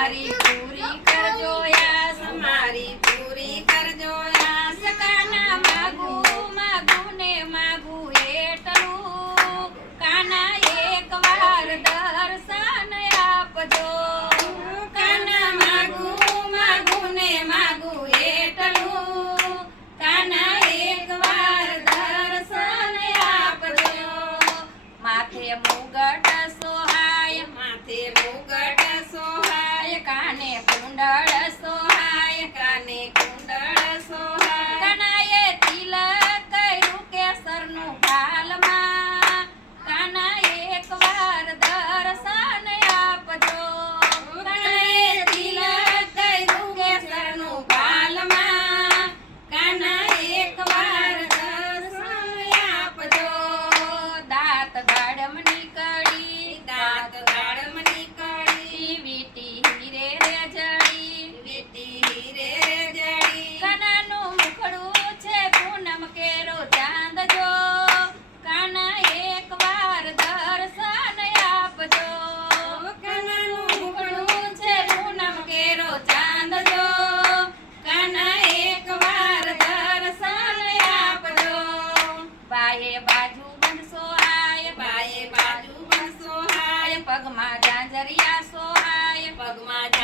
મારી પૂરી કરજો યાસ મારી પૂરી કરજો યાસ કાના માગું માગું ને માગું એટલું કાના એકવાર દર્શન આપજો કાના માગું ને માગું એટલું કાના એકવાર દર્શન આપજો માથે મુગટ સોહાય માથે મુગટ સોહાય કાને કુંડળ સોહાય કાને કુંડળ સોહાય કાનાએ તિલક કર્યું કેસરનું ભાલમાં કાના એકવાર દર્શન આપજો કાનાએ તિલક કર્યું કેસરનું ભાલમાં કાના એકવાર દર્શન આપજો દાંત ગાડમની કડી દાંત ગાળમની કડી વીટી હીરે રે જડી વીટી હીરે જડી કાનાનું મુખડું છે પૂનમ કેરો ચાંદ જો કાના એકવાર દર્શન આપજો કાનાનું મુખડું છે પૂનમ કેરો ચાંદ જો કાના એકવાર દર્શન આપજો બાએ બાજુ બનશો આય બાએ બાજુ બનશો હાય પગમાં ગાંજરિયા સોહાય પગમાં